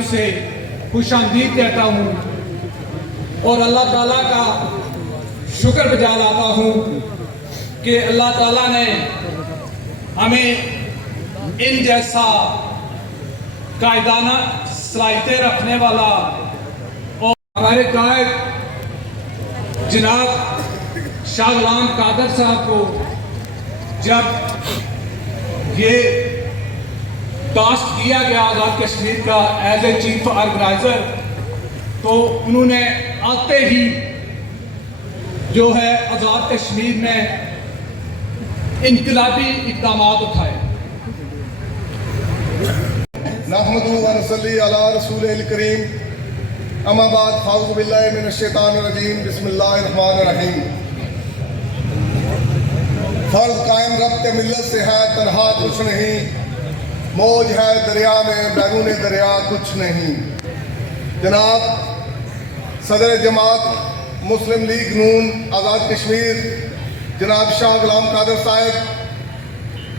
जानिब से खुशामदीद कहता हूँ और अल्लाह ताला का शुक्र बजा लाता हूँ कि अल्लाह ताला ने हमें इन जैसा कायदाना सलाहियतें रखने वाला और हमारे कायद जनाब शाह गुलाम कादर साहब को जब ये टास्क दिया गया आज़ाद कश्मीर का एज ए चीफ ऑर्गेनाइजर, तो उन्होंउन्होंने आते ही जो है आज़ाद कश्मीर में इनकलाबी इक़दाम उठाए। नहमदुहु व नसल्ली अला रसूलिल करीम, अम्मा बाद, फ़ाऊज़ु बिल्लाहि मिनश शैतानिर रजीम, बिस्मिल्लाहिर रहमानिर रहीम। फर्ज कायम रब्ते मिल्लत से है तन्हा कुछ नहीं, मौज है दरिया में बैरून दरिया कुछ नहीं। जनाब सदर जमात मुस्लिम लीग नून आज़ाद कश्मीर जनाब शाह गुलाम कादर साहब,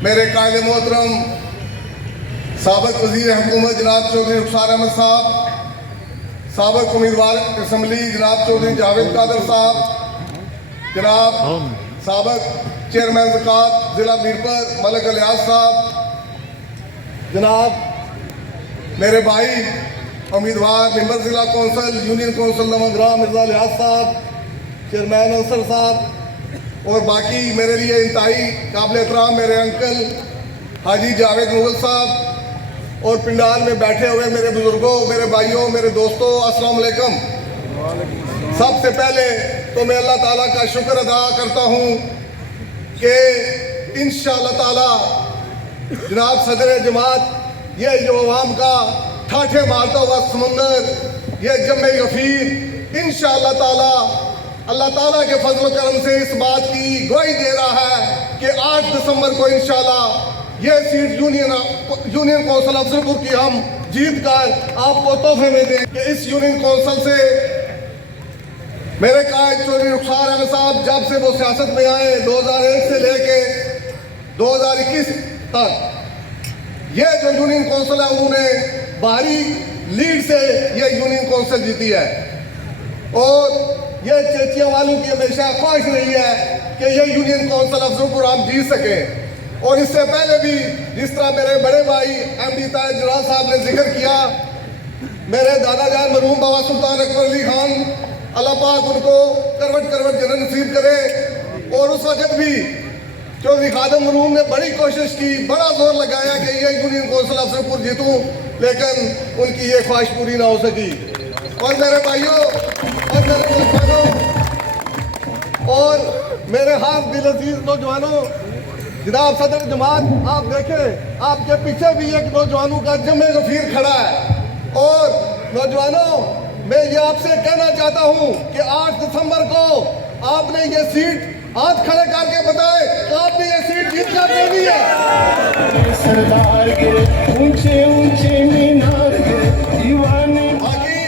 मेरे कायद मोहतरम साबिक़ वज़ीर हुकूमत जनाब चौधरी रुखसार अहमद साहब, साबिक़ उम्मीदवार असम्बली जनाब चौधरी जावेद कादर साहब, जनाब साबिक़ चेयरमैन ज़कात ज़िला मीरपुर मलिक इलियास साहब, जनाब मेरे भाई उम्मीदवार मेंबर ज़िला council union council Navgram Mirza Liyaz साहब, चेयरमैन अंसर साहब और बाकी मेरे लिए इंतहाई काबिल एहतराम मेरे अंकल हाजी जावेद मुगल साहब और पिंडाल में बैठे हुए मेरे बुजुर्गों, मेरे भाइयों, मेरे दोस्तों, अस्सलाम वालेकुम। सबसे पहले तो मैं अल्लाह ताला का शुक्र अदा करता हूँ कि इंशाअल्लाह ताला जनाब सदर जमात ये जो अवाम का ठाठे मारता हुआ समंदर, ये जम्मे गफीर इंशाअल्लाह ताला अल्लाह ताला के फजल करम से इस बात की गवाही दे रहा है कि 8 दिसंबर को इंशाअल्लाह ये सीट यूनियन कौंसिल अफजलपुर की हम जीत कर आपको तोहफे में दें कि इस यूनियन कौंसिल से मेरे कायद चौधरी रुखसार अहमद साहब जब से वो सियासत में आए 2001 से लेके 2021 तक ये जो यूनियन कौंसिल है उन्होंने भारी लीड से ये यूनियन कौंसिल जीती है और ये चेचिया वालों की हमेशा ख्वाहिश रही है कि ये यूनियन कौंसिल अफजलपुर हम जीत सकें। और इससे पहले भी जिस तरह मेरे बड़े भाई एमडी ताज जलाल साहब ने जिक्र किया, मेरे दादा जान मरहूम बाबा सुल्तान अकबर अली खान अल्लाह पाक उनको करवट करवट जन्नत नसीब करे। और उस वक्त भी चौधरी खादम मरहूम ने बड़ी कोशिश की, बड़ा जोर लगाया कि ये यूनियन कौंसिल अफजलपुर जीतूं, लेकिन उनकी ये ख्वाहिश पूरी ना हो सकी। और मेरे भाइयों और मेरे नौजवानों और मेरे हाथ दिल अजीज नौजवानों, जनाब सदर जमात आप देखें, आपके पीछे भी एक नौजवानों का जमे गफीर खड़ा है। और नौजवानों मैं ये आपसे कहना चाहता हूँ कि 8 दिसंबर को आपने ये सीट हाथ खड़े करके बताए तो आपने ये सीट जीत कर देनी है। सरदार के ऊंचे ऊंचे मीनार के दीवाने। बाकी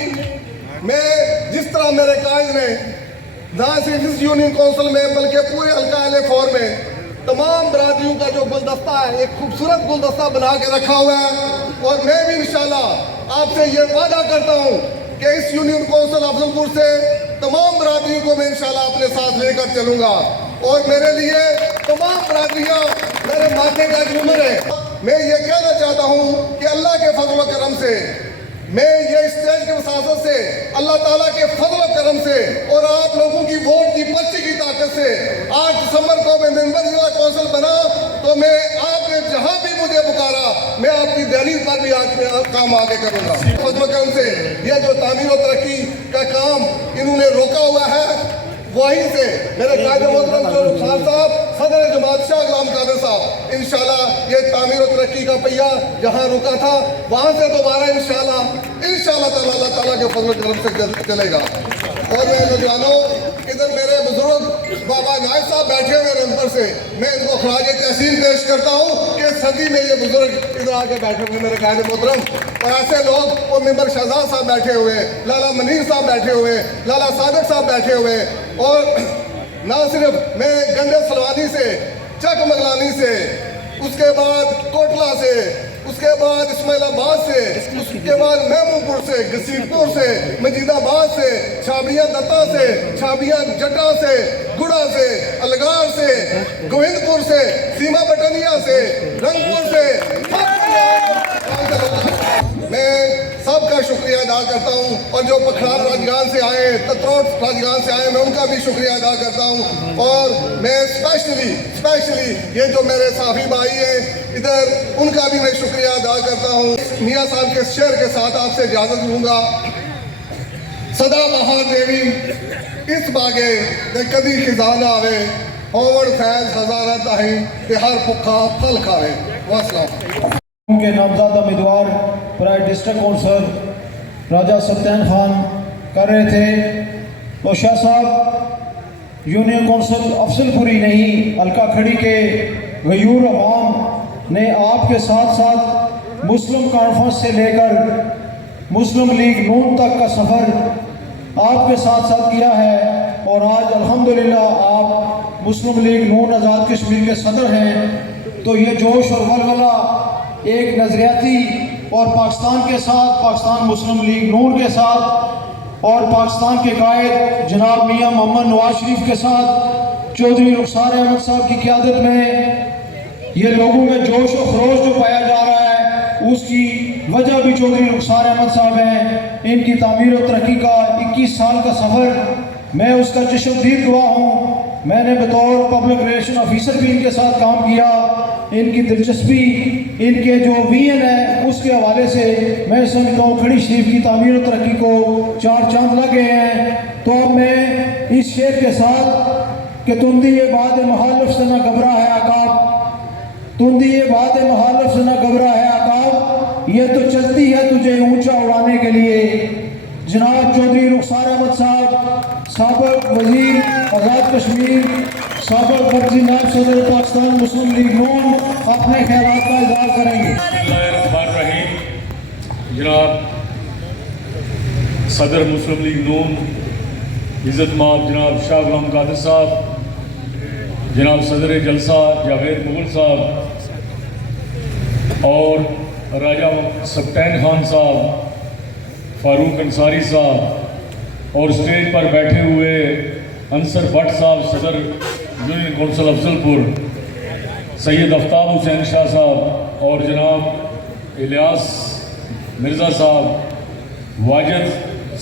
मैं जिस तरह मेरे कायद ने ना सिर्फ इस यूनियन कौंसिल में बल्कि पूरे हल्का L4 में तमाम बरादरियों का जो गुलदस्ता है, एक खूबसूरत गुलदस्ता बना के रखा हुआ है। और मैं भी इंशाल्लाह आपसे ये वादा करता हूँ कि इस यूनियन कौंसिल अफजलपुर से तमाम बरादरियों को मैं इंशाल्लाह अपने साथ लेकर चलूंगा। और मेरे लिए तमाम बरादरियाँ मेरे माथे का एक नंबर है। मैं ये कहना चाहता हूँ कि अल्लाह के फजल व करम से मैं ये स्टेज के वसासत से अल्लाह ताला के फजल व करम से और आप लोगों की वोट की पर्ची की ताकत से 8 दिसंबर को मैं मेंबर जिला कौंसिल बना तो मैं आपने जहां भी मुझे पुकारा मैं आपकी दहलीज पर भी आज में काम आगे करूंगा। फजल व करम से ये जो तामीर और तरक्की का काम इन्होंने रोका हुआ है, वहीं से मेरे कायदे मोहतरम रुखसार साहब, सदर जमात शाह गुलाम कादर साहब, इंशाल्लाह ये तामीर और तरक्की का पहिया जहां रुका था वहां से दोबारा इंशाल्लाह ताला अल्लाह ताला के फजल करम से चलेगा। और मैं नौजवानों, इधर मेरे बुजुर्ग बाबा नायब साहब बैठे हुए अंदर से मैं इनको खराज तहसीन पेश करता हूँ कि सदी में ये बुजुर्ग इधर आके बैठे हुए मेरे कायदे मोहतरम। और ऐसे लोग और मेंबर शहजाद साहब बैठे हुए, लाला मनीर साहब बैठे हुए, लाला सादिक साहब बैठे हुए। और ना सिर्फ मैं गंडे सलवानी से, चक मगलानी से, उसके बाद कोटला से, उसके बाद इस्माइलाबाद से, उसके बाद महमूदपुर से, घसीटपुर से, मजीदाबाद से, छाबड़िया दत्ता से, छाबड़िया जटा से, गुड़ा से, अलगार से, गोविंदपुर से, सीमा बटनिया से, रंगपुर से, मैं सबका शुक्रिया अदा करता हूं। और जो पखरार राजगान से आए, तत्रोट राजगान से आए, मैं उनका भी शुक्रिया अदा करता हूं। और मैं स्पेशली ये जो मेरे साथी भाई हैं इधर, उनका भी मैं शुक्रिया अदा करता हूं। मियाँ साहब के शेर के साथ आपसे इजाजत लूंगा। सदा बहार देवी इस बागे ते कदी खिजाना आवे, होवड़ फैज हजारा ताही ते हर भुखा फल खावे। वासलाम। के नामजद उम्मीदवार प्राय डिस्ट्रिक्ट काउंसिलर राजा सत्यान खान कर रहे थे, तो शाह साहब यूनियन काउंसिल अफजलपुरी नहीं, हल्का खड़ी के गयूर अवाम ने आपके साथ साथ मुस्लिम कॉन्फ्रेंस से लेकर मुस्लिम लीग नून तक का सफ़र आपके साथ साथ किया है। और आज अल्हम्दुलिल्लाह आप मुस्लिम लीग नून आज़ाद कश्मीर के सदर हैं। तो ये जोश और वलवला एक नज़रियाती और पाकिस्तान के साथ, पाकिस्तान मुस्लिम लीग नून के साथ और पाकिस्तान के कायद जनाब मियाँ मोहम्मद नवाज शरीफ के साथ चौधरी रुखसार अहमद साहब की क़यादत में ये लोगों में जोश और खरोश जो पाया जा रहा है, उसकी वजह भी चौधरी रुखसार अहमद साहब हैं। इनकी तामीर और तरक्की का 21 साल का सफ़र, मैं उसका चश्मदीद गवाह हूँ। मैंने बतौर पब्लिक रिलेशन ऑफिसर भी इनके साथ काम किया। इनकी दिलचस्पी, इनके जो विजन है उसके हवाले से मैं समझता हूँ खड़ी शरीफ की तामीर और तरक्की को 4 चांद लगे हैं। तो अब मैं इस शेर के साथ कि तुंदी ये बात महालफ से न घबरा है आकाब, तुंदी ये बात महालफ से न घबरा है आकाब, ये तो चलती है तुझे ऊंचा उड़ाने के लिए। जनाब चौधरी रुखसार अहमद साहब, साबिक वजीर आज़ाद कश्मीर, साबिक मर्जी नायब सदर पाकिस्तान मुस्लिम लीग नून, अपने ख्याल का इज़हार करेंगे। जनाब सदर मुस्लिम लीग नून इज़्ज़त माब जनाब शाह गुलाम कादिर साहब, जनाब सदर जलसा जावेद मुगल साहब और राजा सप्तैन खान साहब, फारूक अंसारी साहब और स्टेज पर बैठे हुए अंसर भट्ट साहब सदर यूनियन कौंसिल अफजलपुर, सैयद आफ्ताब हुसैन शाह साहब और जनाब इलियास मिर्ज़ा साहब, वाजिद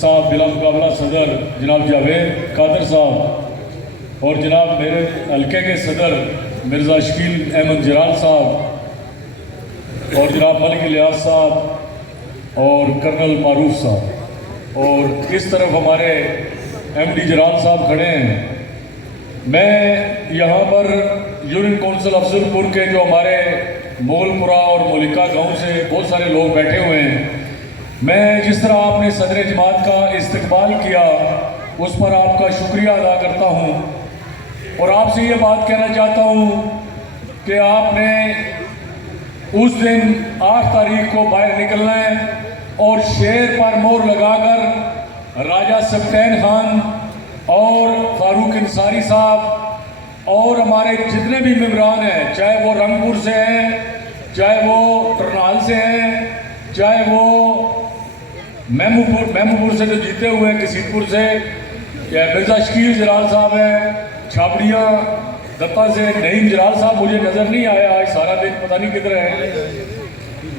साहब बिला मुकाबला सदर जनाब जावेद कादर साहब और जनाब मेरे हल्के के सदर मिर्ज़ा शकील अहमद जलाल साहब और जनाब मलिक इलियास साहब और कर्नल मारूफ साहब और इस तरफ हमारे एमडी जलाल साहब खड़े हैं। मैं यहाँ पर यूनियन कौंसिल अफजलपुर के जो हमारे मोलपुरा और मोलिका गांव से बहुत सारे लोग बैठे हुए हैं, मैं जिस तरह आपने सदर जमात का इस्तकबाल किया उस पर आपका शुक्रिया अदा करता हूँ और आपसे ये बात कहना चाहता हूँ कि आपने उस दिन 8 तारीख को बाहर निकलना है और शेर पर मोहर लगाकर राजा सप्तैन खान और फारूक अंसारी साहब और हमारे जितने भी मेंबरान हैं, चाहे वो रंगपुर से हैं, चाहे वो टरनाल से हैं, चाहे वो महमूदपुर से जो जीते हुए हैं, घसीटपुर से मिर्ज़ा शकील जलाल साहब हैं, छाबड़िया दत्ता से नईम जलाल साहब मुझे नज़र नहीं आया आज सारा दिन, पता नहीं किधर है,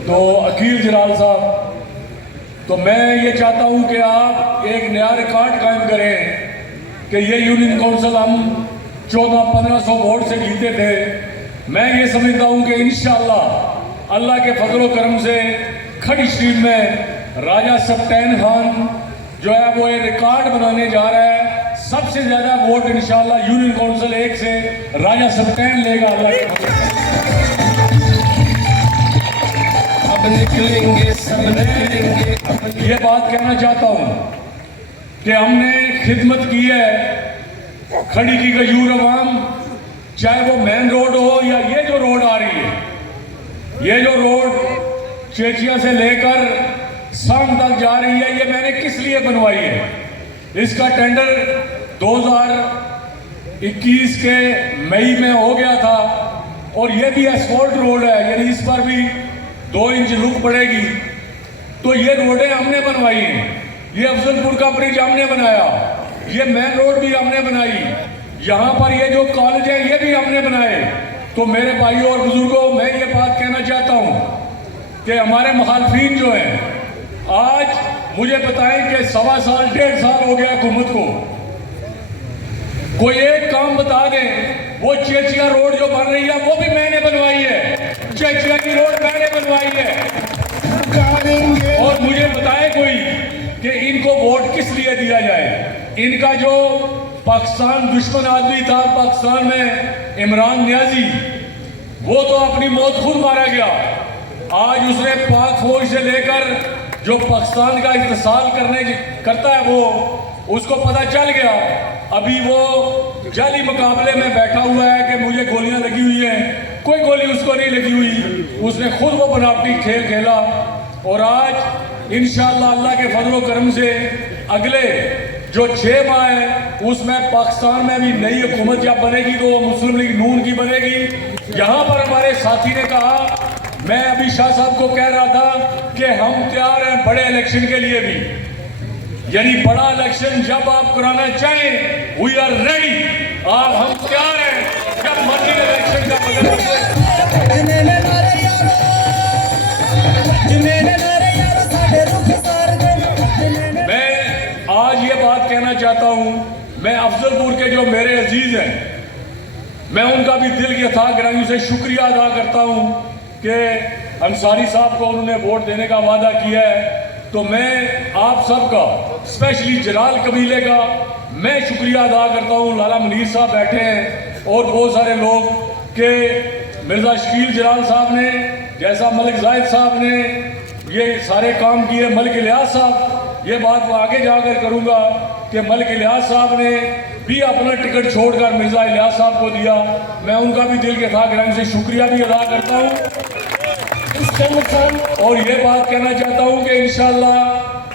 तो अकील जलाल साहब। तो मैं ये चाहता हूँ कि आप एक नया रिकॉर्ड कायम करें कि ये यूनियन कौंसिल हम 1400-1500 वोट से जीते थे। मैं ये समझता हूँ कि इंशाअल्लाह अल्लाह के फजल व करम से खड़ी शरीफ में राजा सप्तैन खान जो है वो ये रिकॉर्ड बनाने जा रहा है। सबसे ज़्यादा वोट इंशाअल्लाह यूनियन कौंसिल 1 से राजा सप्तैन लेगा अल्लाह के फजल से। अब निकलेंगे सब निकलेंगे। ये बात कहना चाहता हूँ कि हमने खिदमत की है खड़ी की गयूर अवाम, चाहे वो मेन रोड हो या ये जो रोड आ रही है, ये जो रोड चेचिया से लेकर शाम तक जा रही है, ये मैंने किस लिए बनवाई है? इसका टेंडर 2021 के मई में हो गया था और ये भी एस्फॉल्ट रोड है, यानी इस पर भी 2 इंच रुक पड़ेगी। तो ये रोडें हमने बनवाई हैं, ये अफजलपुर का ब्रिज हमने बनाया, ये मेन रोड भी हमने बनाई, यहाँ पर ये जो कॉलेज है ये भी हमने बनाए। तो मेरे भाइयों और बुजुर्गों, मैं ये बात कहना चाहता हूँ कि हमारे मुखालफिन जो हैं, आज मुझे बताएं कि 1.25 साल 1.5 साल हो गया हुकूमत को, कोई एक काम बता दें। वो चेचिया रोड जो बन रही है वो भी मैंने बनवाई है, चेचिया की रोड मैंने बनवाई है। और मुझे बताए कोई कि इनको वोट किस लिए दिया जाए। इनका जो पाकिस्तान दुश्मन आदमी था पाकिस्तान में, इमरान नियाजी, वो तो अपनी मौत खुद मारा गया। आज उसने पाक फौज से लेकर जो पाकिस्तान का इस्तेसाल करता है, वो उसको पता चल गया। अभी वो जाली मुकाबले में बैठा हुआ है कि मुझे गोलियां लगी हुई हैं, कोई गोली उसको नहीं लगी हुई। उसने खुद वो बनावटी खेल खेला। और आज इंशाअल्लाह अल्लाह के फजल व करम से अगले जो 6 माह है उसमें पाकिस्तान में भी नई हुकूमत जब बनेगी तो वो मुस्लिम लीग नून की बनेगी। यहाँ पर हमारे साथी ने कहा, मैं अभी शाह साहब को कह रहा था कि हम तैयार हैं बड़े इलेक्शन के लिए भी, यानी बड़ा इलेक्शन जब आप कराना चाहें, वी आर रेडी। आप हम तैयार हैं, जब मर्जी इलेक्शन का मैं आज ये बात कहना चाहता हूं, मैं अफजलपुर के जो मेरे अजीज हैं, मैं उनका भी दिल की अथाह गहराइयों से शुक्रिया अदा करता हूं कि अंसारी साहब को उन्होंने वोट देने का वादा किया है। तो मैं आप सबका, स्पेशली जलाल कबीले का मैं शुक्रिया अदा करता हूं। लाला मुनीर साहब बैठे हैं और बहुत सारे लोग के मिर्ज़ा शकील जलाल साहब ने, जैसा मलिक जाहिद साहब ने ये सारे काम किए। मलिक इलियास साहब, ये बात मैं आगे जाकर करूंगा कि मलिक इलियास साहब ने भी अपना टिकट छोड़कर मिर्ज़ा इलियास साहब को दिया। मैं उनका भी दिल के था ग्राम से शुक्रिया भी अदा करता हूँ। और ये बात कहना चाहता हूँ कि इंशाअल्लाह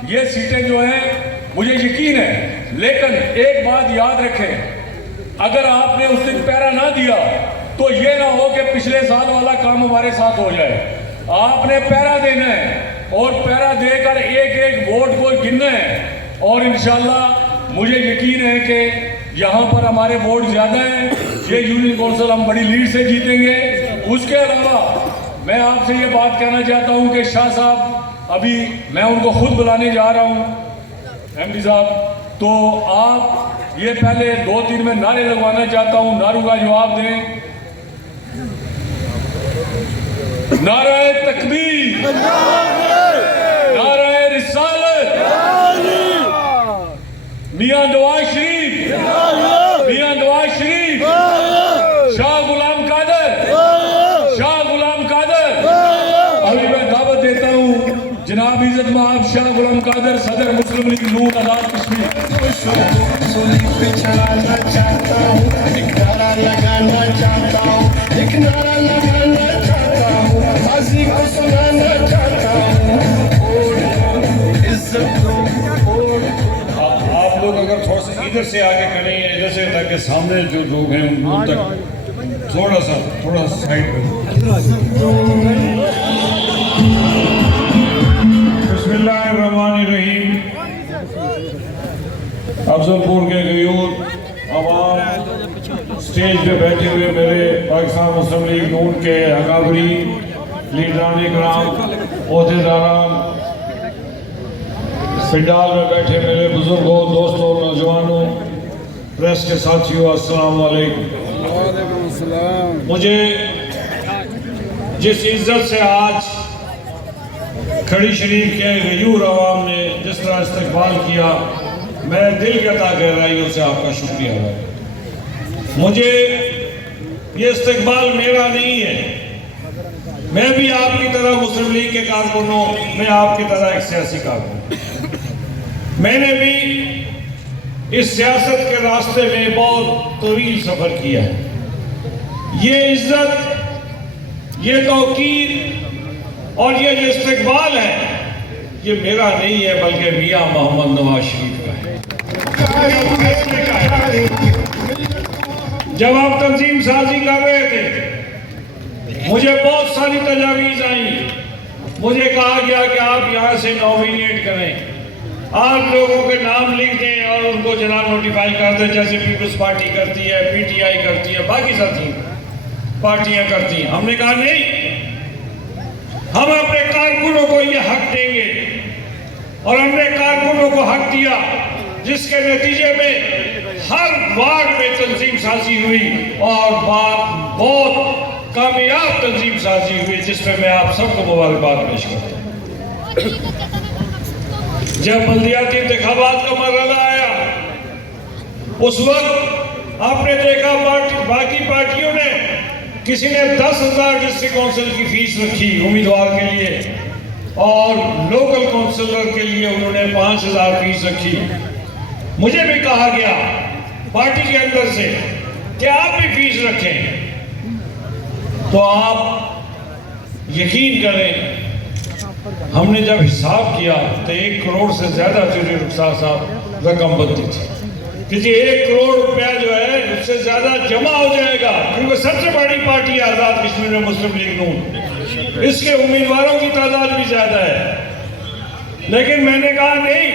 ये सीटें जो हैं, मुझे यकीन है। लेकिन एक बात याद रखें, अगर आपने उस दिन पैरा ना दिया तो ये ना हो कि पिछले साल वाला काम हमारे साथ हो जाए। आपने पैरा देना है और पैरा देकर एक एक वोट को गिनना है। और इंशाअल्लाह मुझे यकीन है कि यहाँ पर हमारे वोट ज़्यादा हैं, ये यूनियन कौंसिल हम बड़ी लीड से जीतेंगे। उसके अलावा मैं आपसे ये बात कहना चाहता हूँ कि शाह साहब, अभी मैं उनको खुद बुलाने जा रहा हूँ एमडी साहब, तो आप ये पहले 2-3 में नारे लगवाना चाहता हूँ, नारों का जवाब दें। नारे तकबीर, नारे रिसालत, मियां नवाज शरीफ, मियां नवाज शरीफ, शाह गुलाम कादर, शाह गुलाम कादर। अभी मैं दावत देता हूँ जनाब इज्जत माब शाह गुलाम कादर, सदर मुस्लिम लीग नून आजाद कश्मीर। आप लोग अगर थोड़ा सा इधर से आगे करें, इधर से, ताकि सामने जो लोग हैं उन तक थोड़ा सा साइड बिस्मिल्लाहिर्रहमानिर्रहीम। अफजलपुर के गयूर आवाम, स्टेज पे बैठे हुए मेरे पाकिस्तान मुस्लिम लीग नून के अकाबरी लीडरान इकराम, ओहदेदारान, पंडाल में बैठे मेरे बुजुर्गों, दोस्तों, नौजवानों, प्रेस के साथियों, अस्सलाम वालेकुम। मुझे जिस इज्जत से आज खड़ी शरीफ के गयूर आवाम ने जिस तरह इस्तकबाल किया, मैं दिल के अता गहराइयों से आपका शुक्रिया है। मुझे ये इस्तकबाल मेरा नहीं है, मैं भी आपकी तरह मुस्लिम लीग के कारकुनों, मैं आपकी तरह एक सियासी कारकुन। मैंने भी इस सियासत के रास्ते में बहुत तवील सफर किया है। ये इज्जत, ये तौकीर और ये जो इस्तकबाल है, ये मेरा नहीं है, बल्कि मियां मोहम्मद नवाज शरीफ का है। जब आप तंजीम साजी कर रहे थे, मुझे बहुत सारी तजावीज़ आई मुझे कहा गया कि आप यहाँ से नॉमिनेट करें, आप लोगों के नाम लिख दें और उनको जनाब नोटिफाई कर दें, जैसे पीपल्स पार्टी करती है, पीटीआई करती है, बाकी साथी पार्टियां करती हैं। हमने कहा नहीं, हम अपने कारकुनों को ये हक देंगे, और हमने कारकुनों को हक दिया, जिसके नतीजे में हर वार्ड में तंजीम साजी हुई और बहुत कामयाब तंजीम साजी हुई, जिसमें मैं आप सबको मुबारकबाद पेश करता हूँ। जब बल्दियाती इंतखाबात का मरहला आया, उस वक्त आपने देखा बाकी पार्टियों ने, किसी ने 10,000 डिस्ट्रिक्ट काउंसिल की फीस रखी उम्मीदवार के लिए, और लोकल काउंसिलर के लिए उन्होंने 5,000 फीस रखी। मुझे भी कहा गया पार्टी के अंदर से कि आप भी फीस रखें, तो आप यकीन करें, हमने जब हिसाब किया तो 1 करोड़ से ज्यादा चौधरी रुखसार साहब रकम बनती थी कि जी 1 करोड़ रुपया जो है उससे ज्यादा जमा हो जाएगा, क्योंकि सबसे बड़ी पार्टी है आजाद कश्मीर में मुस्लिम लीग नून, इसके उम्मीदवारों की तादाद भी ज्यादा है। लेकिन मैंने कहा नहीं,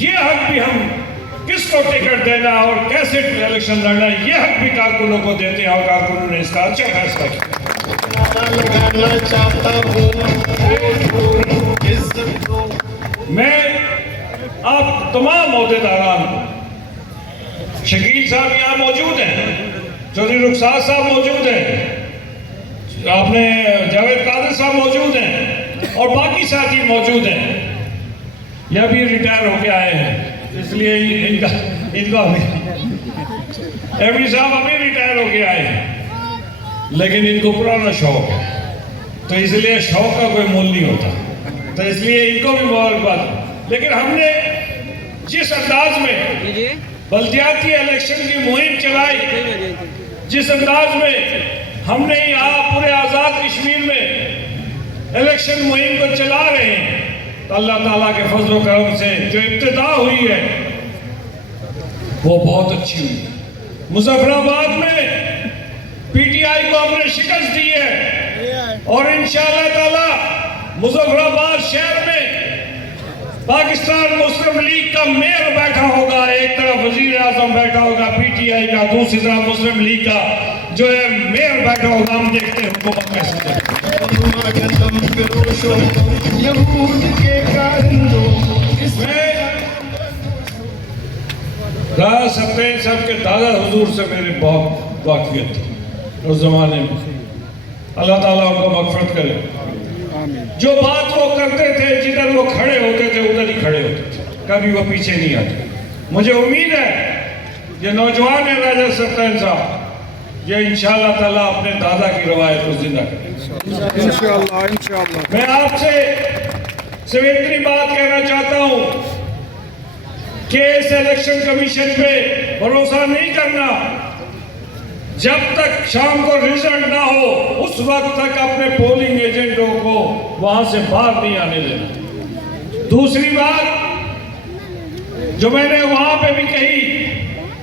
ये हक भी हम किसको टिकट देना और कैसे इलेक्शन लड़ना, ये हक भी कारकुनों को देते हैं, और कारकुनों ने इसका अच्छा फैसला किया। मैं आप तमाम अहदेदारान को, शकील साहब यहाँ मौजूद हैं, चौधरी रुखसार साहब मौजूद हैं, आपने जावेद कादिर साहब मौजूद हैं, और बाकी साथी मौजूद हैं। यह भी रिटायर होके आए हैं, इसलिए इनका एमडी साहब अभी रिटायर होके आए हैं, लेकिन इनको पुराना शौक है, तो इसलिए शौक का कोई मूल्य नहीं होता, तो इसलिए इनको भी मुबारकबाद। लेकिन हमने जिस अंदाज में बल्दियाती इलेक्शन की मुहिम चलाई, जिस अंदाज में हमने यहाँ पूरे आज़ाद कश्मीर में इलेक्शन मुहिम को चला रहे हैं, तो अल्लाह ताला के फजल व करम से जो इब्तिदा हुई है वो बहुत अच्छी हुई। मुजफ्फराबाद में पीटीआई को हमने शिकस्त दी है, और इंशाअल्लाह ताला मुजफ्फराबाद शहर में पाकिस्तान मुस्लिम लीग का मेयर बैठा होगा, एक तरफ वजीर आजम बैठा होगा पीटीआई का, दूसरी तरफ मुस्लिम लीग का जो है मेयर बैठा होगा। हम देखते हैं हुकूमत कैसे। राजा सप्तैन साहब के दादा हुजूर से मेरी बहुत वाकफियत थी उस जमाने में, अल्लाह ताला उनको मगफरत करे। जो बात वो करते थे, जिधर वो खड़े होते थे उधर ही खड़े होते थे, कभी वो पीछे नहीं आते। मुझे उम्मीद है ये नौजवान है राजा सप्तैन साहब, ये इंशाअल्लाह ताला अपने दादा की रवायत को जिंदा करें इंशाअल्लाह। मैं आपसे सिर्फ इतनी बात कहना चाहता हूं कि इस इलेक्शन कमीशन पे भरोसा नहीं करना, जब तक शाम को रिजल्ट ना हो उस वक्त तक अपने पोलिंग एजेंटों को वहां से बाहर नहीं आने देना। दूसरी बात जो मैंने वहां पे भी कही,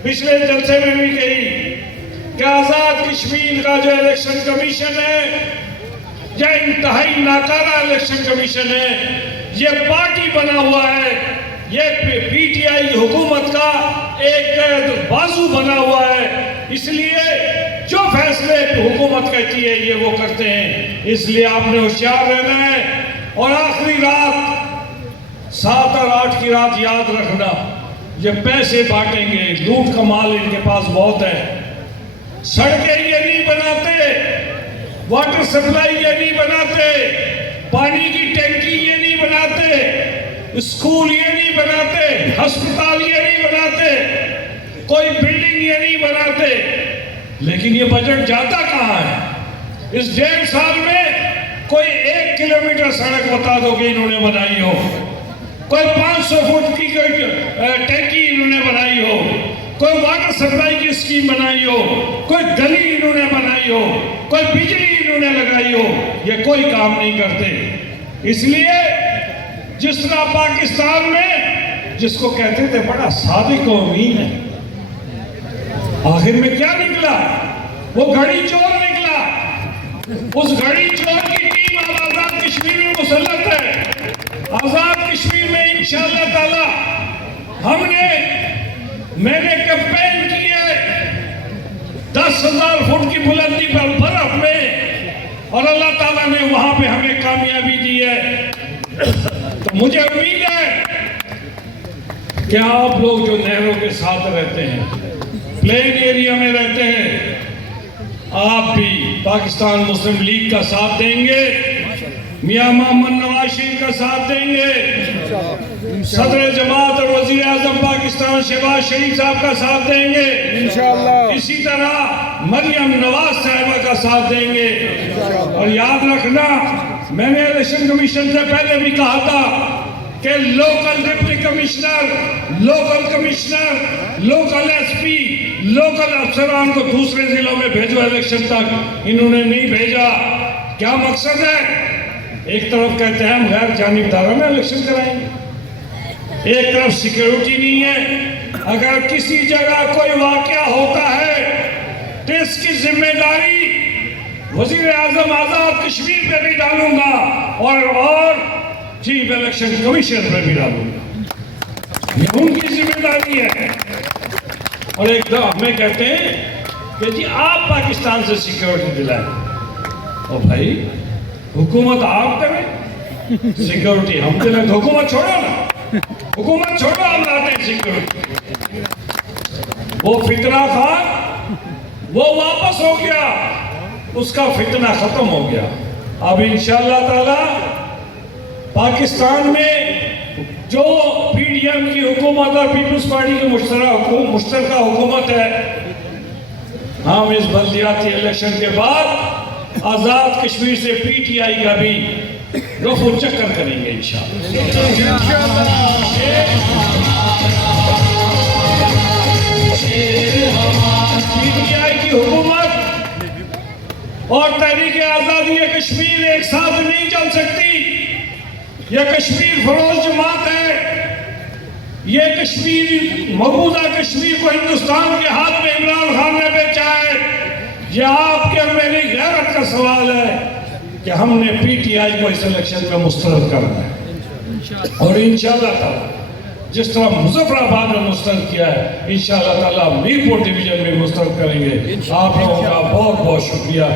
पिछले जलसे में भी कही, कि आजाद कश्मीर का जो इलेक्शन कमीशन है यह इंतहाई नाकारा इलेक्शन कमीशन है, ये पार्टी बना हुआ है, ये पीटीआई हुकूमत का एक बाजू बना हुआ है, इसलिए जो फैसले हुकूमत कहती है ये वो करते हैं। इसलिए आपने होशियार रहना है, और आखिरी रात 7 और 8 की रात याद रखना, ये पैसे बांटेंगे, लूट का माल इनके पास बहुत है, सड़कें ये नहीं बनाते, वाटर सप्लाई ये नहीं बनाते, पानी की टैंकी ये नहीं बनाते, स्कूल ये नहीं बनाते, अस्पताल ये नहीं बनाते, कोई बिल्डिंग ये नहीं बनाते। लेकिन ये बजट जाता कहाँ है? इस 1.5 साल में कोई 1 किलोमीटर सड़क बता दो कि इन्होंने बनाई हो, कोई 500 फुट की टैंकी इन्होंने बनाई हो, कोई वाटर सप्लाई की स्कीम बनाई हो, कोई गली इन्होंने बनाई हो, कोई बिजली इन्होंने लगाई हो, ये कोई काम नहीं करते। इसलिए जिस तरह पाकिस्तान में जिसको कहते थे बड़ा सादिक और अमीन है, आखिर में क्या निकला? वो घड़ी चोर निकला। उस घड़ी चोर की टीम अब आजाद कश्मीर में इंशाअल्लाह ताला मैंने कैंपेन किया 10,000 फुट की बुलंदी पर बर्फ में, और अल्लाह ताला ने वहां पे हमें कामयाबी दी है। तो मुझे उम्मीद है कि आप लोग जो नहरों के साथ रहते हैं, प्लेन एरिया में रहते हैं, आप भी पाकिस्तान मुस्लिम लीग का साथ देंगे, मियां मोहम्मद नवाज शरीफ का साथ देंगे, सदर जमात और वजीर आजम पाकिस्तान शहबाज शरीफ साहब का साथ देंगे इंशाअल्लाह। इसी तरह मरियम नवाज साहिबा का साथ देंगे। और याद रखना, मैंने इलेक्शन कमीशन से पहले भी कहा था कि local deputy commissioner, local commissioner, local SP, local अफसरान को दूसरे जिलों में भेजो इलेक्शन तक। इन्होंने नहीं भेजा। क्या मकसद है? एक तरफ कहते हैं हम गैर जानिबदारों में इलेक्शन कराएंगे, एक तरफ सिक्योरिटी नहीं है। अगर किसी जगह कोई वाकया होता है तो इसकी जिम्मेदारी वजीर आजम आजाद कश्मीर पे भी डालूंगा और चीफ इलेक्शन कमीशन पे भी डालूंगा। ये उनकी जिम्मेदारी है। और एक दफा हमें कहते हैं कि जी आप पाकिस्तान से सिक्योरिटी दिलाएं। और भाई हुकूमत आप करें, सिक्योरिटी हम दिलाएं। हुकूमत छोड़ो ना, हुकूमत छोड़ो, हम लाते हैं सिक्योरिटी। वो फितना था, वो वापस हो गया, उसका फितना खत्म हो गया। अब इंशाअल्लाह ताला पाकिस्तान में जो पीडीएम की हुकूमत और पीपल्स पार्टी की मुश्तरका हुकूमत है, हम इस बल्दियाती इलेक्शन के बाद आजाद कश्मीर से पीटीआई का भी रफू चक्कर करेंगे इंशाअल्लाह। पीटीआई की हुकूमत और तहरीक आजादी कश्मीर एक साथ नहीं चल सकती। यह कश्मीर फरोज जमात है। यह कश्मीर, मकबूजा कश्मीर को हिंदुस्तान के हाथ में इमरान खान ने बेचा है। यह आपके और मेरी गैरत का सवाल है कि हमने पीटीआई को इस इलेक्शन में मुस्तरद करना है। और इंशाअल्लाह ताला जिस तरह मुजफ्फराबाद में मुस्तरद किया है, इंशाअल्लाह ताला मीरपुर डिवीजन में मुस्तरद करेंगे। आप लोगों का बहुत बहुत शुक्रिया।